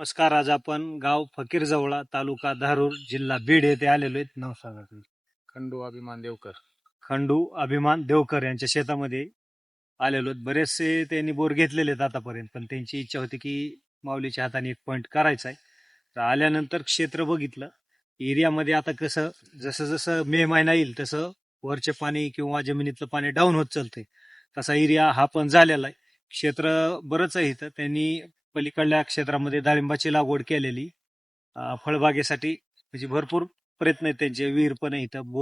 नमस्कार. आज आपण गाव फकीरजवळा, तालुका धारूर, जिल्हा बीड येथे आलेलो आहेत. नाव सांगा तुम्ही. खंडू अभिमान देवकर. खंडू अभिमान देवकर यांच्या शेतामध्ये आलेलो आहेत. बरेचसे त्यांनी बोर घेतलेले आहेत आतापर्यंत, पण त्यांची इच्छा होती की माऊलीच्या हाताने एक पॉईंट करायचा आहे. तर आल्यानंतर क्षेत्र बघितलं. एरियामध्ये आता कसं जसं जसं मे महिना येईल तसं वरचे पाणी किंवा जमिनीतलं पाणी डाऊन होत चालतंय. तसा एरिया हा पण झालेला आहे. क्षेत्र बरंच आहे इथं. त्यांनी पलीकडल्या क्षेत्रामध्ये डाळिंबाची लागवड केलेली. फळबागेसाठी म्हणजे भरपूर प्रयत्न आहेत त्यांचे. विहीर पण आहे इथं.